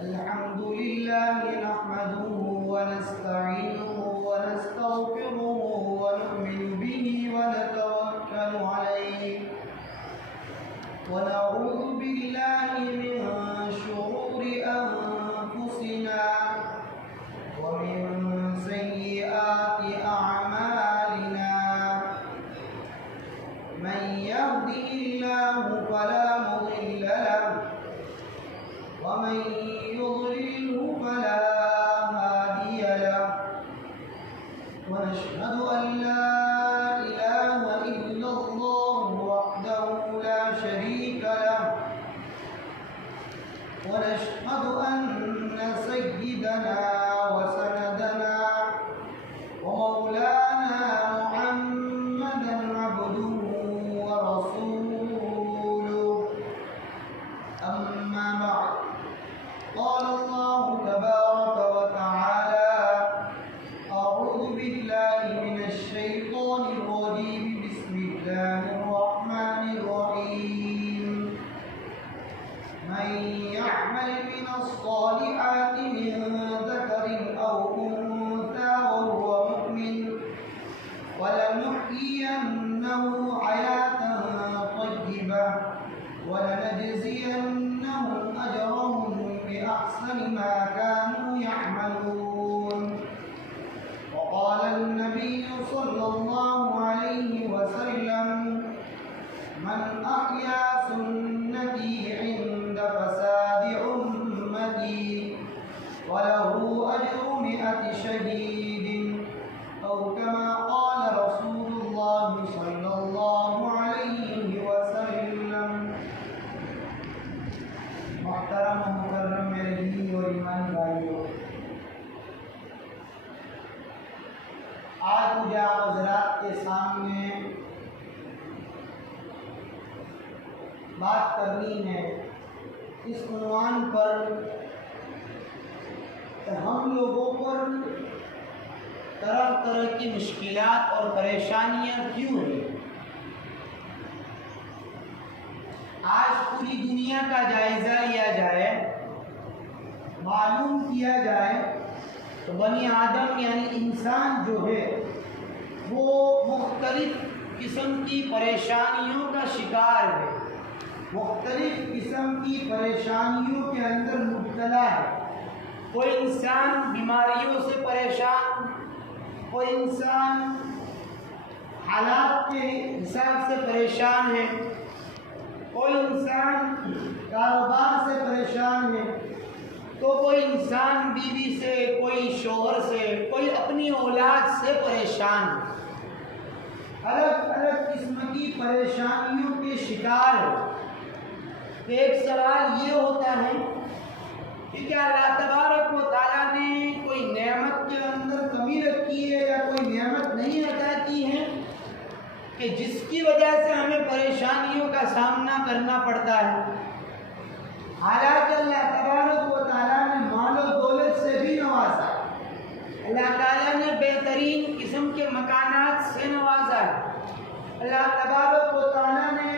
الحمد لله نحمده ونستعينه ونستغفره ونؤمن به ونتوكل عليه ونعوذ بالله من شرور أنفسنا ومن سيئات أعمالنا من يهده الله فلا مضل له ومن يضلله فلا هادي له ونشهد أن لا إله إلا الله وحده لا شريك له ونشهد أن سيدنا وسندنا ومولانا محمدا عبده ورسوله أما بعد قال الله تبارك وتعالى أعوذ بالله من الشيطان الرجيم بسم الله الرحمن الرحيم من يعمل من الصالحات من ذكر أو أنثى وهو مؤمن ولنحيينه حياة طيبة ولنجزينهم أجرهم بأحسن ما كانوا يعملون وقال النبي صلى الله عليه وسلم من أحيا سنتي عند فساد أمتي وله أجر 100 شهيد أو كما قال رسول الله صلى الله عليه وسلم. محترم و مکرم میرے دینی اور ایمانی بھائیوں، آج مجھے آپ حضرات کے سامنے بات کرنی ہے اس عنوان پر کہ ہم لوگوں پر طرح طرح کی مشکلات اور پریشانیاں کیوں ہیں۔ آج پوری دنیا کا جائزہ لیا جائے، معلوم کیا جائے تو بنی آدم یعنی انسان جو ہے وہ مختلف قسم کی پریشانیوں کا شکار ہے، مختلف قسم کی پریشانیوں کے اندر مبتلا ہے۔ کوئی انسان بیماریوں سے پریشان، کوئی انسان حالات کے حساب سے پریشان ہے، کوئی انسان کاروبار سے پریشان ہے، تو کوئی انسان بیوی سے، کوئی شوہر سے، کوئی اپنی اولاد سے پریشان ہے۔ الگ الگ قسم کی پریشانیوں کے شکار ہے۔ ایک سوال یہ ہوتا ہے کہ کیا اللہ تبارک و تعالیٰ نے کوئی نعمت کے اندر کمی رکھی ہے یا کوئی نعمت نہیں عطا کی ہے کہ جس کی وجہ سے ہمیں پریشانیوں کا سامنا کرنا پڑتا ہے؟ حالانکہ اللہ تبارک و تعالیٰ نے مال و دولت سے بھی نوازا، اللہ تعالیٰ نے بہترین قسم کے مکانات سے نوازا، اللہ تبارک و تعالیٰ نے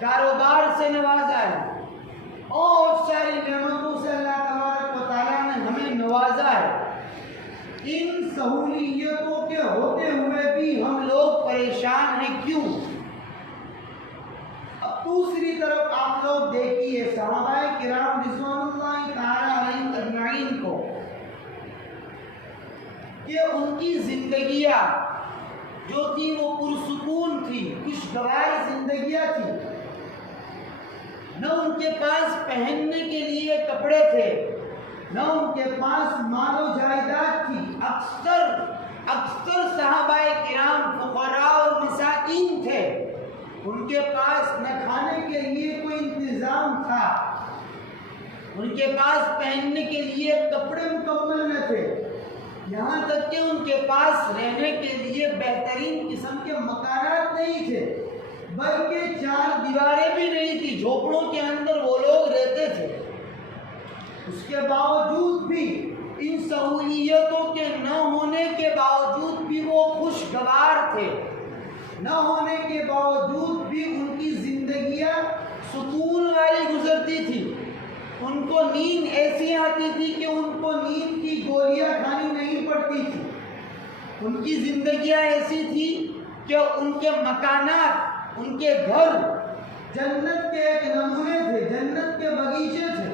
کاروبار سے نوازا ہے، اور ساری نعمتوں سے اللہ تبارک و تعالیٰ نے ہمیں نوازا ہے۔ ان سہولیتوں کے ہوتے ہوئے بھی ہم لوگ پریشان ہیں، کیوں؟ اب دوسری طرف آپ لوگ دیکھیے صحابہ کرام رضوان اللہ تعالی علیہم اجمعین کو کہ ان کی زندگیاں جو تھی وہ پرسکون تھی، خوشگوار زندگیاں تھی۔ نہ ان کے پاس پہننے کے لیے کپڑے تھے، نہ ان کے پاس مال و جائیداد تھی۔ اکثر صحابہ کرام فقراء اور مساکین تھے، ان کے پاس نہ کھانے کے لیے کوئی انتظام تھا، ان کے پاس پہننے کے لیے کپڑے مکمل نہ تھے، یہاں تک کہ ان کے پاس رہنے کے لیے بہترین قسم کے مکانات نہیں تھے، بلکہ 4 دیواریں بھی نہیں تھی، جھوپڑوں کے اندر وہ لوگ رہتے تھے۔ اس کے باوجود بھی، ان سہولیتوں کے نہ ہونے کے باوجود بھی وہ خوشگوار تھے، نہ ہونے کے باوجود بھی ان کی زندگیاں سکون والی گزرتی تھی۔ ان کو نیند ایسی آتی تھی کہ ان کو نیند کی گولیاں کھانی نہیں پڑتی تھی. ان کی زندگیاں ایسی تھی کہ ان کے مکانات، ان کے گھر جنت کے ایک نمونے تھے، جنت کے بغیچے تھے.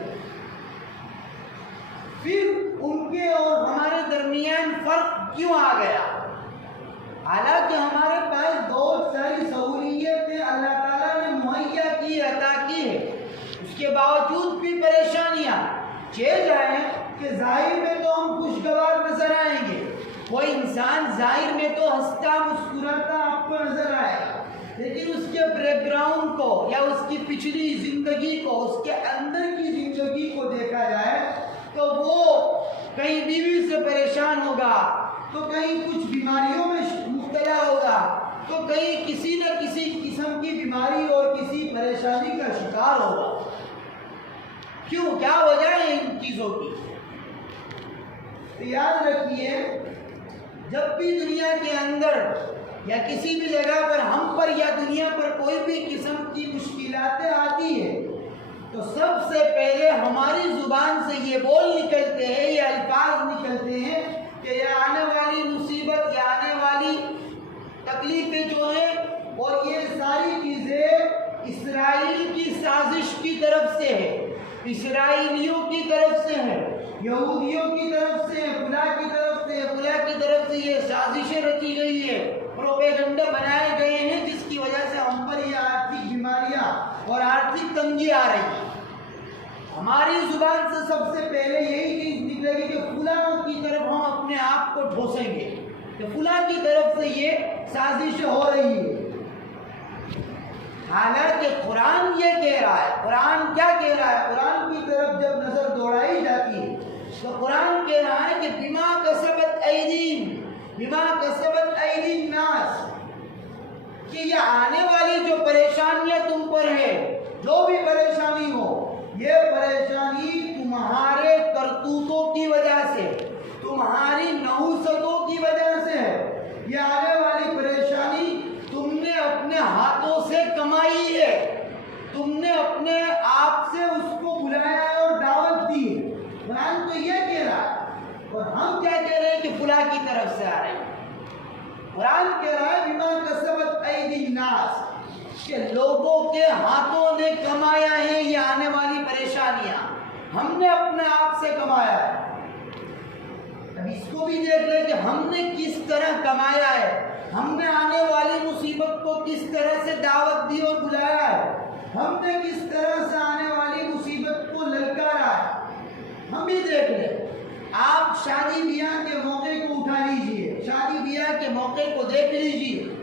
پھر ان کے اور ہمارے درمیان فرق کیوں آ گیا؟ حالانکہ ہمارے پاس بہت ساری سہولیتیں اللہ تعالیٰ نے مہیا کی، عطا کی ہے، اس کے باوجود بھی پریشانیاں. جائیں کہ ظاہر میں تو ہم خوشگوار نظر آئیں گے، کوئی انسان ظاہر میں تو ہنستا مسکراتا آپ کو نظر آئے گا، لیکن اس کے بیک گراؤنڈ کو یا اس کی پچھلی زندگی کو، اس کے اندر کی زندگی کو دیکھا جائے تو وہ کہیں بیوی سے پریشان ہوگا، تو کہیں کچھ بیماریوں میں مبتلا ہوگا، تو کہیں کسی نہ کسی قسم کی بیماری اور کسی پریشانی کا شکار ہوگا. کیوں؟ کیا وجہ ہے ان چیزوں کی؟ یاد رکھیے، جب بھی دنیا کے اندر یا کسی بھی جگہ پر ہم پر یا دنیا پر کوئی بھی قسم کی مشکلات آتی ہے تو سب سے پہلے ہماری زبان سے یہ بول نکلتے ہیں، یہ الفاظ نکلتے ہیں کہ یہ آنے والی مصیبت، یہ آنے والی تکلیفیں جو ہیں اور یہ ساری چیزیں اسرائیل کی سازش کی طرف سے ہے، اسرائیلیوں کی طرف سے ہے، یہودیوں کی طرف سے، فلاں کی طرف سے، فلاں کی طرف سے یہ سازشیں رچی گئی ہے، پروپیگنڈے بنائے گئے ہیں، جس کی وجہ سے ہم پر یہ آرتھک بیماریاں اور آرتھک تنگی آ رہی ہے. ہماری زبان سے سب سے پہلے یہی چیز نکلے گی کہ فلاں کی طرف ہم اپنے آپ کو ڈھوسیں گے، کہ فلاں کی طرف سے یہ سازش ہو رہی ہے. حالانکہ قرآن یہ کہہ رہا ہے، قرآن کیا کہہ رہا ہے؟ قرآن کی طرف جب نظر دوڑائی جاتی ہے تو قرآن کہہ رہا ہے کہ بما کسبت ایدیم، بما کسبت ایدی الناس، کہ یہ آنے والی جو پریشانیاں تم پر ہے، جو بھی پریشانی ہو، یہ پریشانی تمہارے کرتوتوں کی وجہ سے، تمہاری نحوستوں کی وجہ سے ہے. یہ آنے والی پریشانی تم نے اپنے ہاتھوں سے کمائی ہے، تم نے اپنے آپ سے اس کو بلایا ہے اور دعوت دی ہے. قرآن تو یہ کہہ رہا ہے، اور ہم کیا کہہ رہے ہیں کہ فلاں کی طرف سے آ رہے ہیں. قرآن کہہ رہا ہے بما کسبت ایدی الناس، کہ لوگوں کے ہاتھوں نے کمایا ہے یہ آنے والی پریشانیاں، ہم نے اپنے آپ سے کمایا ہے. اب اس کو بھی دیکھ لیں کہ ہم نے کس طرح کمایا ہے، ہم نے آنے والی مصیبت کو کس طرح سے دعوت دی اور بلایا ہے، ہم نے کس طرح سے آنے والی مصیبت کو للکارا ہے. ہم بھی دیکھ لیں. آپ شادی بیاہ کے موقع کو اٹھا لیجئے، شادی بیاہ کے موقع کو دیکھ لیجئے.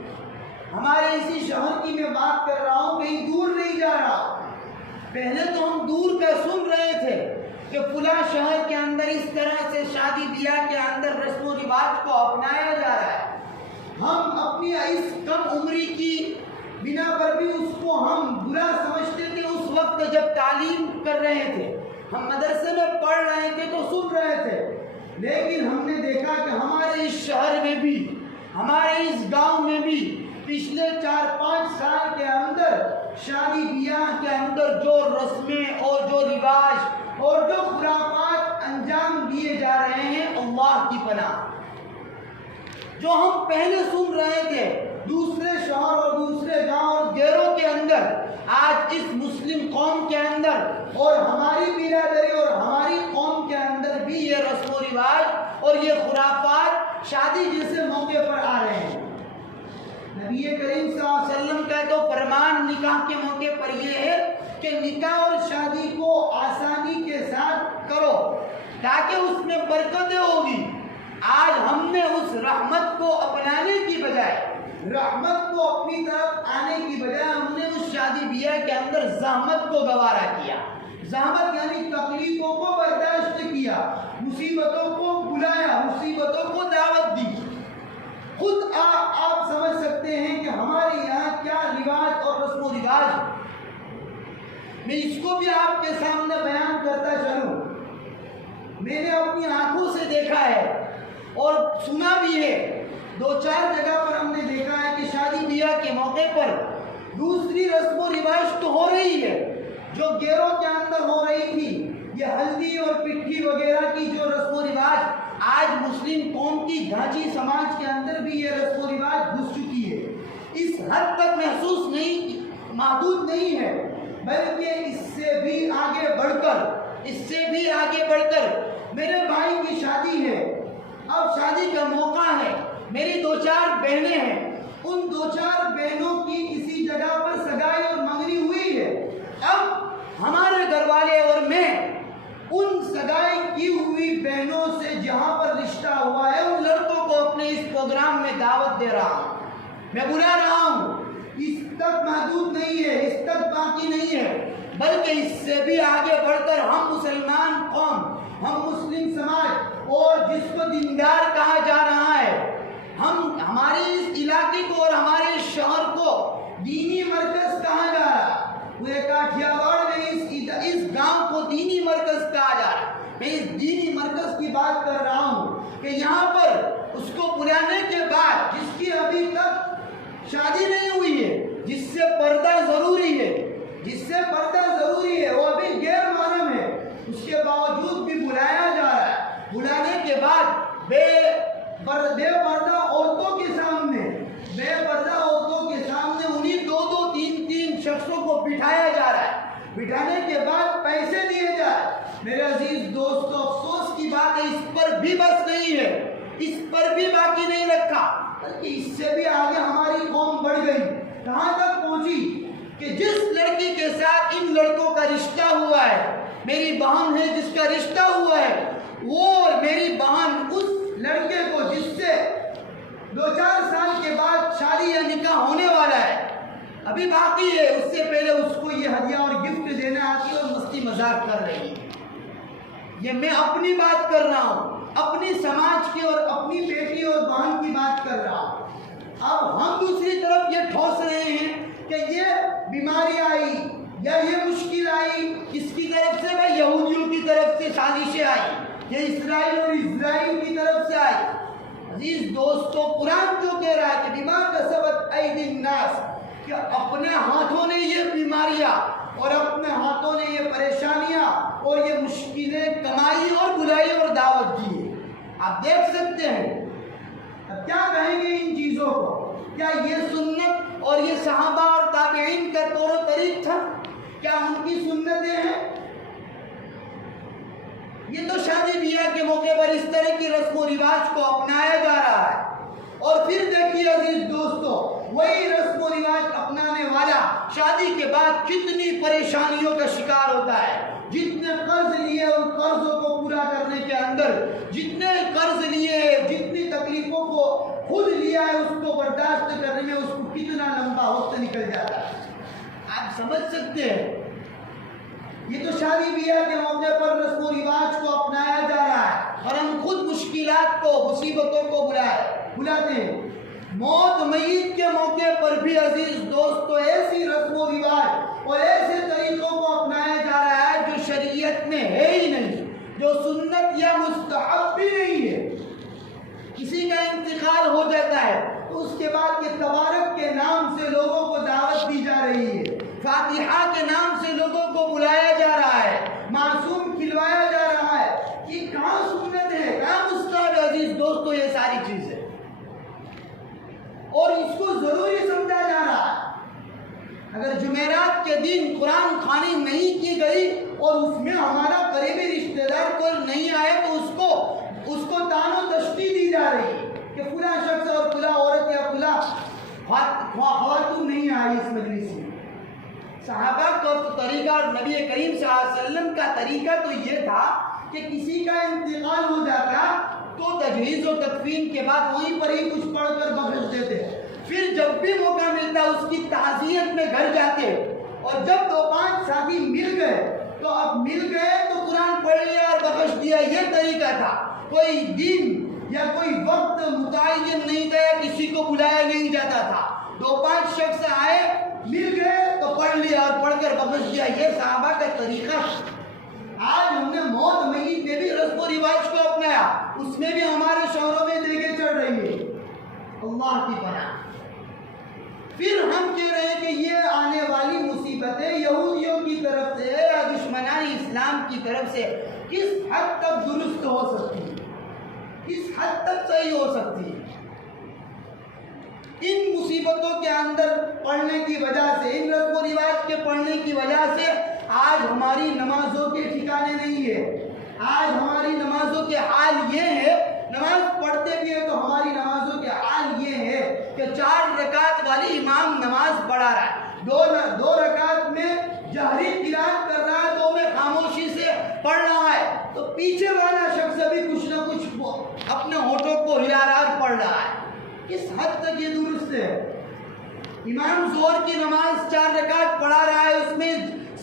ہمارے اسی شہر کی میں بات کر رہا ہوں، کہیں دور نہیں جا رہا. پہلے تو ہم دور کا سن رہے تھے کہ فلاں شہر کے اندر اس طرح سے شادی بیاہ کے اندر رسم و رواج کو اپنایا جا رہا ہے. ہم اپنی اس کم عمری کی بنا پر بھی اس کو ہم برا سمجھتے تھے. اس وقت جب تعلیم کر رہے تھے، ہم مدرسے میں پڑھ رہے تھے تو سن رہے تھے، لیکن ہم نے دیکھا کہ ہمارے اس شہر میں بھی، ہمارے اس گاؤں میں بھی پچھلے 4-5 سال کے اندر شادی بیاہ کے اندر جو رسمیں اور جو رواج اور جو خرافات انجام دیے جا رہے ہیں، اللہ کی پناہ، جو ہم پہلے سن رہے تھے دوسرے شہر اور دوسرے گاؤں اور دیروں کے اندر، آج اس مسلم قوم کے اندر اور ہماری برادری اور ہماری قوم کے اندر بھی یہ رسم و رواج اور یہ خرافات شادی جیسے موقع پر آ رہے ہیں. نبی کریم صلی اللہ علیہ وسلم کا تو فرمان نکاح کے موقع پر یہ ہے کہ نکاح اور شادی کو آسانی کے ساتھ کرو تاکہ اس میں برکتیں ہوگی. آج ہم نے اس رحمت کو اپنانے کی بجائے، رحمت کو اپنی طرف آنے کی بجائے، ہم نے اس شادی بیاہ کے اندر زحمت کو گوارا کیا. زحمت یعنی تکلیفوں کو برداشت کیا، مصیبتوں کو بلایا، مصیبتوں کو دعوت دی. خود آپ سمجھ سکتے ہیں کہ ہمارے یہاں کیا رواج اور رسم و رواج ہے. میں اس کو بھی آپ کے سامنے بیان کرتا چلوں. میں نے اپنی آنکھوں سے دیکھا ہے اور سنا بھی ہے. 2-4 جگہ پر ہم نے دیکھا ہے کہ شادی بیاہ کے موقع پر دوسری رسم و رواج تو ہو رہی ہے جو گیروں کے اندر ہو رہی تھی، یہ ہلدی اور پٹھی وغیرہ کی جو رسم و رواج آج مسلم قوم کی ڈھانچی سماج کے اندر بھی یہ رسم و رواج گھس چکی ہے، اس حد تک محدود نہیں ہے، بلکہ اس سے بھی آگے بڑھ کر میرے بھائی کی شادی ہے، اب شادی کا موقع ہے، میری 2-4 بہنیں ہیں، ان 2-4 بہنوں کی کسی جگہ پر سگائی اور منگنی ہوئی ہے، اب ہمارے گھر والے اور میں ان سگائی کی ہوئی بہنوں سے جہاں پر رشتہ ہوا ہے ان لڑکوں کو اپنے اس پروگرام میں دعوت دے رہا ہوں، میں بلا رہا ہوں، اس تک محدود نہیں ہے، اس تک باقی نہیں ہے، بلکہ اس سے بھی آگے بڑھ کر ہم مسلمان قوم، ہم مسلم سماج اور جس کو دیندار کہا جا رہا ہے، ہم ہمارے اس علاقے کو اور ہمارے اس شہر کو دینی مرکز کہا جا رہا ہے، پورے کاٹھیاواڑ میں اس گاؤں کو دینی مرکز کہا جا رہا ہے، میں اس دینی مرکز کی بات کر رہا ہوں کہ یہاں پر اس کو بلانے کے بعد جس کی ابھی تک شادی نہیں ہوئی ہے، جس سے پردہ ضروری ہے، وہ ابھی غیر محرم ہے، اس کے باوجود بھی بلایا جا رہا ہے، بلانے کے بعد بے پردہ عورتوں کے سامنے انہیں 2-3 شخصوں کو بٹھایا جا رہا ہے، بٹھانے کے بعد پیسے دیے جائے، میرے عزیز دوستو افسوس کی بات ہے، اس پر بھی بس نہیں ہے، اس پر بھی باقی نہیں رکھا، بلکہ اس سے بھی آگے ہماری قوم بڑھ گئی، کہاں تک پہنچی کہ جس لڑکی کے ساتھ ان لڑکوں کا رشتہ ہوا ہے، میری بہن ہے جس کا رشتہ ہوا ہے، وہ میری بہن اس لڑکے کو جس سے 2-4 سال کے بعد شادی یا نکاح ہونے والا ہے، ابھی باقی ہے، اس سے پہلے اس کو یہ ہدیہ اور گفٹ دینے آتی ہے اور مستی مذاق کر رہی ہے، یہ میں اپنی بات کر رہا ہوں، اپنی سماج کی اور اپنی بیٹی اور بہن کی بات کر رہا ہوں، اب ہم دوسری طرف یہ ٹھوس رہے ہیں کہ یہ بیماری آئی یا یہ مشکل آئی کس کی طرف سے؟ بھائی یہودیوں کی طرف سے سازشیں آئی، یہ اسرائیل کی طرف سے آئی، عزیز دوستو قرآن جو کہہ رہا ہے کہ بما کسبت ایدی الناس، کہ اپنے ہاتھوں نے یہ بیماریاں اور اپنے ہاتھوں نے یہ پریشانیاں اور یہ مشکلیں کمائی اور بلائی اور دعوت دی ہے، آپ دیکھ سکتے ہیں، اب کیا کہیں گے ان چیزوں کو؟ کیا یہ سنت اور یہ صحابہ اور تابعین کا طور و طریق تھا؟ کیا ان کی سنتیں ہیں؟ یہ تو شادی بیاہ کے موقع پر اس طرح کی رسم و رواج کو اپنایا جا رہا ہے، اور پھر دیکھیے عزیز دوستو وہی رسم و رواج اپنانے والا شادی کے بعد کتنی پریشانیوں کا شکار ہوتا ہے، جتنے قرض لیے ان قرضوں کو پورا کرنے کے اندر، جتنے قرض لیے جتنی تکلیفوں کو خود لیا ہے اس کو برداشت کرنے میں اس کو کتنا لمبا وقت نکل جاتا ہے، آپ سمجھ سکتے ہیں، یہ تو شادی بیاہ کے موقع پر رسم و رواج کو اپنایا جا رہا ہے، اور ہم خود مشکلات کو مصیبتوں کو بلاتے ہیں، موت میت کے موقع پر بھی عزیز دوستو ایسی رسم و رواج اور ایسے طریقوں کو اپنایا جا رہا ہے جو شریعت میں ہے ہی نہیں، جو سنت یا مستحب بھی نہیں ہے، کسی کا انتقال ہو جاتا ہے تو اس کے بعد یہ تبارک کے نام سے لوگوں کو دعوت دی جا رہی ہے، فاتحہ کے نام سے لوگوں کو بلایا جا رہا ہے، معصوم کھلوایا جا رہا ہے، یہ کہاں سنت ہے، کہاں مستحب ہے عزیز دوستو یہ ساری چیزیں، اور اس کو ضروری سمجھا جا رہا ہے، اگر جمعرات کے دن قرآن خوانی نہیں کی گئی اور اس میں ہمارا قریبی رشتہ دار کوئی نہیں آئے تو اس کو تان و تشبیہ دی جا رہی ہے کہ فلاں شخص اور فلاں عورت یا فلاں خواتون نہیں آئی اس مجلس میں، صحابہ کا طریقہ اور نبی کریم صلی اللہ علیہ وسلم کا طریقہ تو یہ تھا کہ کسی کا انتقال ہو جاتا تو تجہیز و تدفین کے بعد وہیں پر ہی کچھ پڑھ کر بخش دیتے، پھر جب بھی موقع ملتا اس کی تعزیت میں گھر جاتے، اور جب 2-5 ساتھی مل گئے تو قرآن پڑھ لیا اور بخش دیا، یہ طریقہ تھا، کوئی دن یا کوئی وقت متعین نہیں تھا، کسی کو بلایا نہیں جاتا تھا، 2-5 شخص آئے مل گئے تو پڑھ لیا اور پڑھ کر بخش دیا، یہ صحابہ کا طریقہ۔ آج ہم نے موت میت میں بھی رسم و رواج کو اپنایا، اس میں بھی ہمارے شہروں میں دیگیں چڑھ رہی ہے، اللہ کی پناہ، پھر ہم کہہ رہے ہیں کہ یہ آنے والی مصیبتیں یہودیوں کی طرف سے یا دشمنان ارکان اسلام کی طرف سے کس حد تک درست ہو سکتی ہے، کس حد تک صحیح ہو سکتی ہے۔ ان مصیبتوں کے اندر پڑھنے کی وجہ سے، ان رسم و رواج کے پڑھنے کی وجہ سے آج ہماری نمازوں کے ٹھکانے نہیں ہے۔ آج ہماری نمازوں کے حال یہ ہے، نماز پڑھتے بھی ہیں تو ہماری نمازوں کے حال یہ ہے کہ 4 رکعت والی امام نماز پڑھا رہا ہے، 2 رکعت میں جہری قرات کر رہا ہے، 2 میں خاموشی سے پڑھ رہا ہے، تو پیچھے والا شخص ابھی کچھ نہ کچھ اپنے ہونٹوں کو ہلا رہا ہے، پڑھ رہا ہے۔ کس حد تک یہ درست ہے؟ امام ظہر کی نماز 4 رکعت پڑھا رہا ہے، اس میں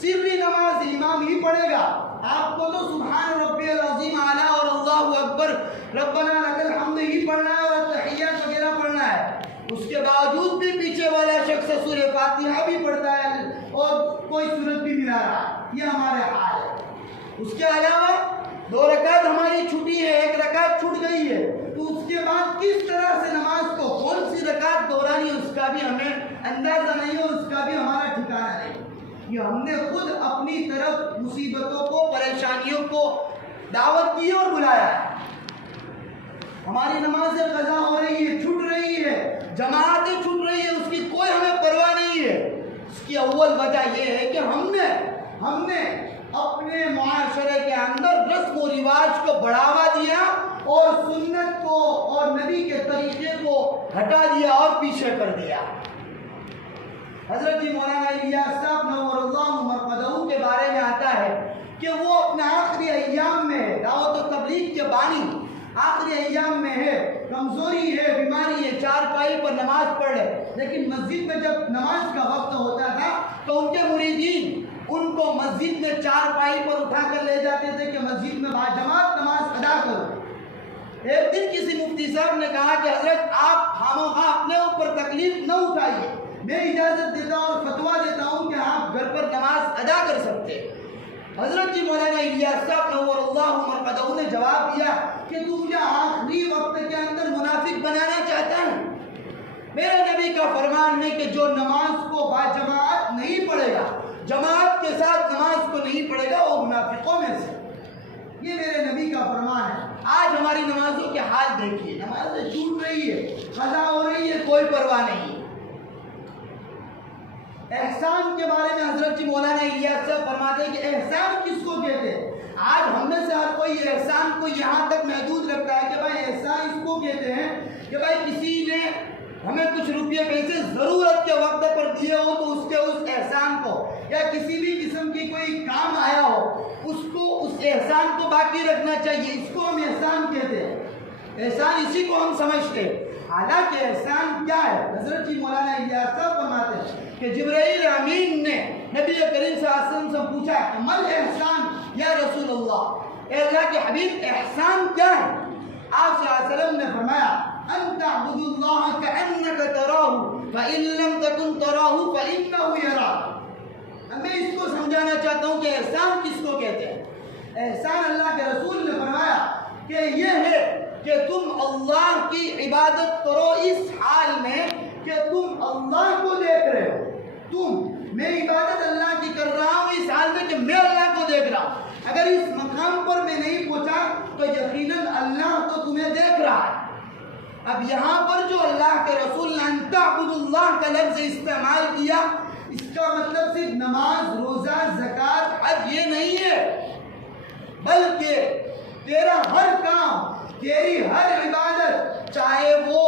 سری نماز امام ہی پڑھے گا۔ آپ کو تو سبحان ربی العظیم اعلیٰ اور اللہ اکبر ربنا لک الحمد ہی پڑھنا ہے اور تحیات وغیرہ پڑھنا ہے۔ اس کے باوجود بھی پیچھے والا شخص سورہ فاتحہ بھی پڑھتا ہے اور کوئی سورت بھی ملا رہا ہے۔ یہ ہمارے حال ہے۔ اس کے علاوہ 2 رکعت ہماری چھٹی ہے، 1 رکعت چھوٹ گئی ہے، تو اس کے بعد کس طرح سے نماز کو کون سی رکعت دہرانی ہے اس کا بھی ہمیں اندازہ نہیں ہے، اس کا بھی ہمارا ٹھکانہ نہیں۔ یہ ہم نے خود اپنی طرف مصیبتوں کو، پریشانیوں کو دعوت دی اور بلایا ہے۔ ہماری نمازیں قضا ہو رہی ہے، چھوٹ رہی ہے، جماعتیں چھوٹ رہی ہے، اس کی کوئی ہمیں پرواہ نہیں ہے۔ اس کی اول وجہ یہ ہے کہ ہم نے اپنے معاشرے کے اندر رسم و رواج کو بڑھاوا دیا اور سنت کو اور نبی کے طریقے کو ہٹا دیا اور پیچھے کر دیا۔ حضرت جی مولانا الیاس صاحب نور اللہ مرقدہ کے بارے میں آتا ہے کہ وہ اپنے آخری ایام میں ہے، دعوت و تبلیغ کے بانی، آخری ایام میں ہے، کمزوری ہے، بیماری ہے، 4 پائی پر نماز پڑھ رہے، لیکن مسجد میں جب نماز کا وقت ہوتا تھا تو ان کے مریدین ان کو مسجد میں 4 پائی پر اٹھا کر لے جاتے تھے کہ مسجد میں باجماعت نماز ادا کرو۔ ایک دن کسی مفتی صاحب نے کہا کہ حضرت آپ خامخواہ اپنے اوپر تکلیف نہ اٹھائیے، میں اجازت دیتا ہوں اور فتویٰ دیتا ہوں کہ آپ گھر پر نماز ادا کر سکتے۔ حضرت جی مولانا الیاس صاحب نور اللہ مرقدہ نے جواب دیا کہ تو مجھے آخری وقت کے اندر منافق بنانا چاہتا ہے؟ میرے نبی کا فرمان ہے کہ جو نماز کو باجماعت نہیں پڑھے گا، جماعت کے ساتھ نماز کو نہیں پڑھے گا، وہ منافقوں میں سے۔ یہ میرے نبی کا فرمان ہے۔ آج ہماری نمازوں کے حال دیکھیے، نمازیں چھوٹ رہی ہے، قضا ہو رہی ہے، کوئی پرواہ نہیں۔ احسان کے بارے میں حضرت جی مولانا الیاس صاحب فرماتے ہیں کہ احسان کس کو کہتے ہیں؟ آج ہم میں سے ہر کوئی احسان کو یہاں تک محدود رکھتا ہے کہ بھائی احسان اس کو کہتے ہیں کہ بھائی کسی نے ہمیں کچھ روپیے پیسے ضرورت کے وقت پر دیے ہو تو اس احسان کو، یا کسی بھی قسم کی کوئی کام آیا ہو اس احسان کو باقی رکھنا چاہیے، اس کو ہم احسان کہتے ہیں۔ احسان اسی کو ہم سمجھتے ہیں۔ حالانکہ احسان کیا ہے؟ حضرت جی مولانا الیاس صاحب فرماتے ہیں کہ جبرائیل امین نے نبی کریم صلی اللہ علیہ وسلم سے پوچھا کہ مل احسان یا رسول اللہ، اے اللہ کے حبیب احسان کیا ہے؟ آپ صلی اللہ علیہ وسلم نے فرمایا ان تعبد اللہ کأنک تراہ فإن لم تکن تراہ فإنہ یراک۔ میں اس کو سمجھانا چاہتا ہوں کہ احسان کس کو کہتے ہیں۔ احسان اللہ کے رسول نے فرمایا کہ یہ ہے کہ تم اللہ کی عبادت کرو اس حال میں کہ تم اللہ کو دیکھ رہے ہو۔ میں عبادت اللہ کی کر رہا ہوں اس حال میں کہ میں اللہ کو دیکھ رہا ہوں۔ اگر اس مقام پر میں نہیں پہنچا تو یقیناً اللہ تو تمہیں دیکھ رہا ہے۔ اب یہاں پر جو اللہ کے رسول نے ان تعبد اللہ کا لفظ استعمال کیا، اس کا مطلب صرف نماز، روزہ، زکوٰۃ، حج یہ نہیں ہے، بلکہ تیرا ہر کام، تیری ہر عبادت، چاہے وہ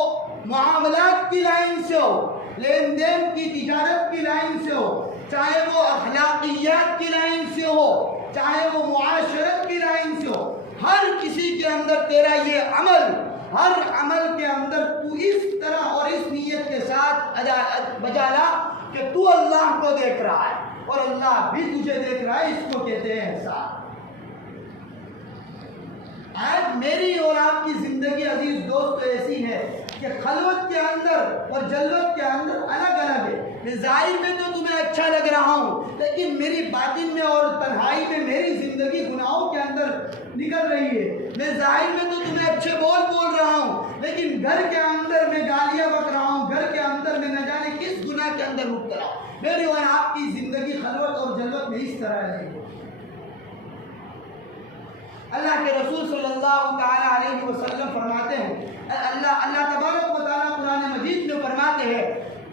معاملات کی لائن سے ہو، لین دین کی تجارت کی لائن سے ہو، چاہے وہ اخلاقیات کی لائن سے ہو، چاہے وہ معاشرت کی لائن سے ہو، ہر کسی کے اندر تیرا یہ عمل، ہر عمل کے اندر تو اس طرح اور اس نیت کے ساتھ بجا لا کہ تو اللہ کو دیکھ رہا ہے اور اللہ بھی تجھے دیکھ رہا ہے، اس کو کہتے ہیں احسان۔ آج میری اور آپ کی زندگی عزیز دوست ایسی ہے کہ خلوت کے اندر اور جلوت کے اندر الگ الگ ہے۔ میں ظاہر میں تو تمہیں اچھا لگ رہا ہوں، لیکن میری باطن میں اور تنہائی میں میری زندگی گناہوں کے اندر نکل رہی ہے۔ میں ظاہر میں تو تمہیں اچھے بول رہا ہوں، لیکن گھر کے اندر میں گالیاں بک رہا ہوں، گھر کے اندر میں نہ جانے کس گناہ کے اندر مبتلا ہوں۔ میری اور آپ کی زندگی خلوت اور جلوت میں اس طرح ہے۔ اللہ کے رسول صلی اللہ تعالیٰ علیہ وسلم فرماتے ہیں، اللہ تبارک و تعالیٰ قرآن مجید میں فرماتے ہیں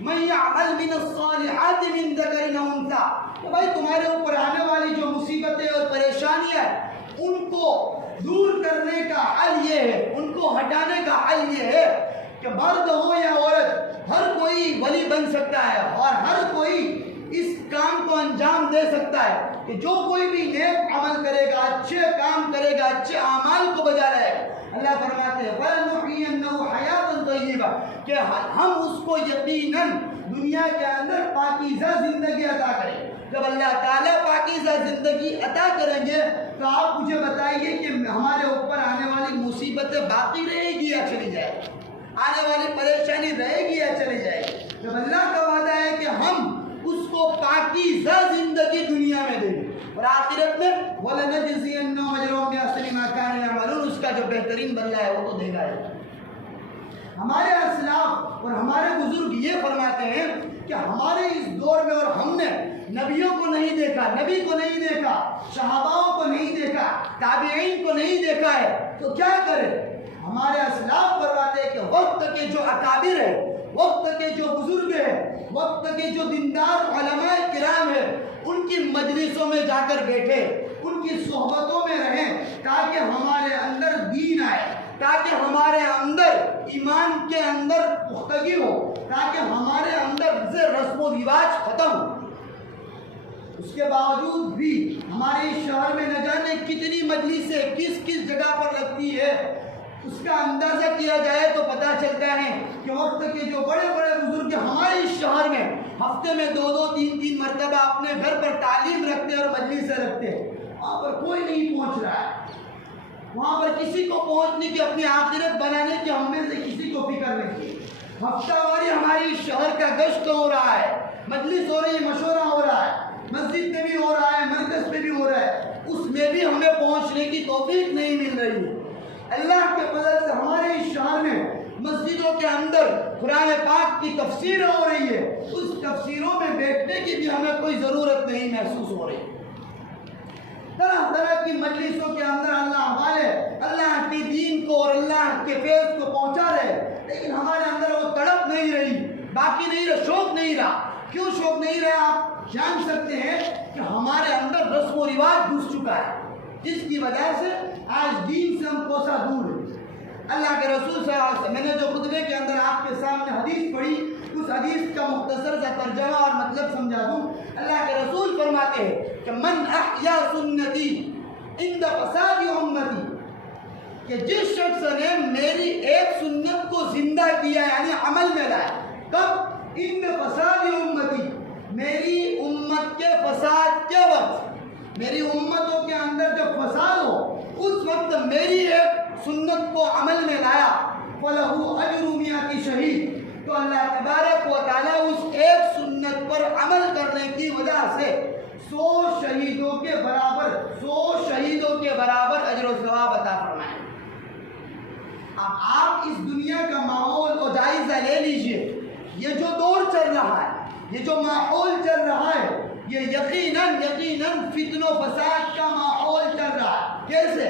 من یعمل من الصالحات من ذکر او انثی، کہ بھائی تمہارے اوپر آنے والی جو مصیبتیں اور پریشانیاں ہیں ان کو دور کرنے کا حل یہ ہے، ان کو ہٹانے کا حل یہ ہے کہ مرد ہو یا عورت ہر کوئی ولی بن سکتا ہے اور ہر کوئی اس کام کو انجام دے سکتا ہے کہ جو کوئی بھی نیک عمل کرے گا، اچھے کام کرے گا، اچھے اعمال کو بجا لائے گا، اللہ فرماتے ہیں فَلَنُحْيِيَنَّهُ حَيَاةً طَيِّبَةً، کہ ہم اس کو یقیناً دنیا کے اندر پاکیزہ زندگی عطا کریں۔ جب اللہ تعالیٰ پاکیزہ زندگی عطا کریں گے تو آپ مجھے بتائیے کہ ہمارے اوپر آنے والی مصیبتیں باقی رہے گی یا چلی جائے گی؟ آنے والی پریشانی رہے گی یا چلی جائے گی؟ جب اللہ کا وعدہ ہے کہ ہم اس کو پاکیزہ زندگی دنیا میں دیں گے اور آخرت میں وَلَنَجْزِيَنَّهُمْ أَجْرَهُمْ بِأَحْسَنِ مَا كَانُوا يَعْمَلُونَ، اس کا جو بہترین بدلہ ہے وہ تو دے گا ہی۔ ہمارے اسلاف اور ہمارے بزرگ یہ فرماتے ہیں کہ ہمارے اس دور میں اور ہم نے نبیوں کو نہیں دیکھا، نبی کو نہیں دیکھا، صحاباؤں کو نہیں دیکھا، تابعین کو نہیں دیکھا ہے تو کیا کرے؟ ہمارے اسلاف فرماتے ہیں کہ وقت کے جو اکابر ہیں، وقت کے جو بزرگ ہیں، وقت کے جو دیندار علماء کرام ہیں، ان کی مجلسوں میں جا کر بیٹھے، ان کی صحبتوں میں رہیں تاکہ ہمارے اندر دین آئے، تاکہ ہمارے اندر ایمان کے اندر پختگی ہو، تاکہ ہمارے اندر سے رسم و رواج ختم ہو۔ اس کے باوجود بھی ہمارے شہر میں نہ جانے کتنی مجلسیں کس کس جگہ پر لگتی ہے، اس کا اندازہ کیا جائے تو پتہ چلتا ہے کہ وقت کے جو بڑے بڑے بزرگ ہمارے اس شہر میں ہفتے میں 2 3 مرتبہ اپنے گھر پر تعلیم رکھتے اور مجلسیں رکھتے، وہاں پر کوئی نہیں پہنچ رہا ہے، وہاں پر کسی کو پہنچنے کی، اپنی آخرت بنانے کی ہم میں سے کسی کو فکر نہیں کی۔ ہفتہ واری ہماری شہر کا گشت ہو رہا ہے، مجلس ہو رہی ہے، مشورہ ہو رہا ہے، مسجد میں بھی ہو رہا ہے، مرکز میں بھی ہو رہا ہے، اس میں بھی ہمیں پہنچنے کی توفیق نہیں مل رہی ہے۔ اللہ کے فضل سے ہمارے اس شہر میں مسجدوں کے اندر قرآن پاک کی تفسیر ہو رہی ہے، اس تفسیروں میں بیٹھنے کی بھی ہمیں کوئی ضرورت نہیں محسوس ہو رہی۔ طرح طرح کی مجلسوں کے اندر اللہ والے اللہ کے دین کو اور اللہ کے فیض کو پہنچا رہے، لیکن ہمارے اندر وہ تڑپ نہیں رہی، باقی نہیں رہا، شوق نہیں رہا۔ کیوں شوق نہیں رہا آپ جان سکتے ہیں کہ ہمارے اندر رسم و رواج گھس چکا ہے، جس کی وجہ سے آج دین سے ہم کوسا دور ہیں۔ اللہ کے رسول صلی اللہ علیہ وسلم، میں نے جو خطبے کے اندر آپ کے سامنے حدیث پڑھی، اس حدیث کا مختصر سا ترجمہ اور مطلب سمجھا دوں۔ اللہ کے رسول فرماتے ہیں کہ من احیا سنتی عند فساد امتی، کہ جس شخص نے میری ایک سنت کو زندہ کیا یعنی عمل میں لایا، کب؟ عند فساد امتی، میری امت کے فساد کے وقت، میری امتوں کے اندر جب فساد ہو اس وقت میری ایک سنت کو عمل میں لایا، فَلَهُ أَجْرُ مِئَةِ شَهِيدٍ، تو اللہ تبارک و تعالیٰ اس ایک سنت پر عمل کرنے کی وجہ سے 100 شہیدوں کے برابر اجر و ثواب عطا فرمائے۔ اب آپ اس دنیا کا ماحول کو جائزہ لے لیجئے، یہ جو دور چل رہا ہے، یہ جو ماحول چل رہا ہے، یہ یقیناً فتن و فساد کا ماحول چل رہا ہے۔ کیسے؟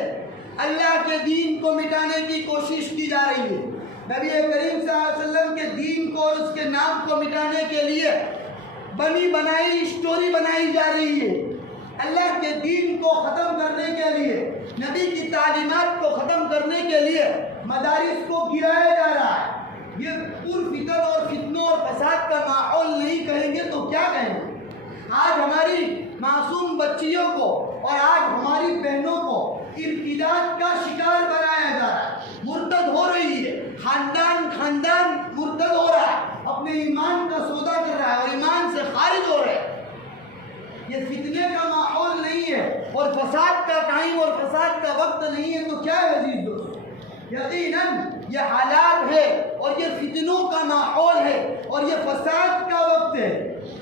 اللہ کے دین کو مٹانے کی کوشش کی جا رہی ہے، نبی کریم صلی اللہ علیہ وسلم کے دین کو اور اس کے نام کو مٹانے کے لیے بنائی اسٹوری بنائی جا رہی ہے، اللہ کے دین کو ختم کرنے کے لیے، نبی کی تعلیمات کو ختم کرنے کے لیے مدارس کو گرایا جا رہا ہے۔ یہ پرفتن اور فتنوں اور فساد کا ماحول نہیں کہیں گے تو کیا کہیں گے؟ آج ہماری معصوم بچیوں کو اور آج ہماری بہنوں کو ارتداد کا شکار بنایا جا رہا ہے، مرتد ہو رہی ہے، خاندان مرتد ہو رہا ہے، اپنے ایمان کا سودا کر رہا ہے اور ایمان سے خارج ہو رہا ہے۔ یہ فتنے کا ماحول نہیں ہے اور فساد کا ٹائم اور فساد کا وقت نہیں ہے تو کیا ہے عزیز دوستو؟ یقیناً یہ حالات ہے اور یہ فتنوں کا ماحول ہے اور یہ فساد کا وقت ہے۔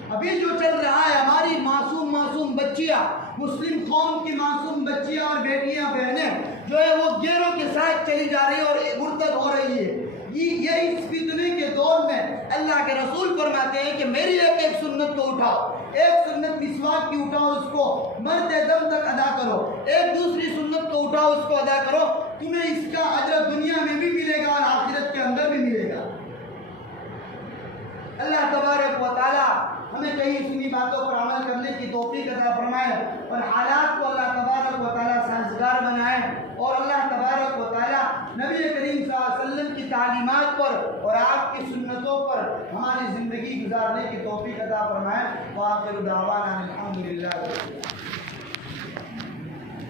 ابھی جو چل رہا ہے، ہماری معصوم بچیاں، مسلم قوم کی معصوم بچیاں اور بیٹیاں بہنیں جو ہے وہ گیروں کے ساتھ چلی جا رہی ہے اور مرتد ہو رہی ہے۔ یہ اس فتنے کے دور میں اللہ کے رسول فرماتے ہیں کہ میری ایک سنت کو اٹھاؤ، ایک سنت مسواک کی اٹھاؤ، اس کو مرتے دم تک ادا کرو۔ کرو، ایک دوسری سنت کو اٹھاؤ، اس کو ادا کرو، تمہیں اس کا اجر دنیا میں بھی ملے گا اور آخرت کے اندر بھی ملے گا۔ اللہ تبارک و تعالی ہمیں کئی سنی باتوں پر عمل کرنے کی توفیق عطا فرمائے اور حالات کو اللہ تبارک و تعالی سازگار بنائے، اور اللہ تبارک و تعالی نبی کریم صلی اللہ علیہ وسلم کی تعلیمات پر اور آپ کی سنتوں پر ہماری زندگی گزارنے کی توفیق عطا فرمائے۔ وآخر دعوانا الحمدللہ۔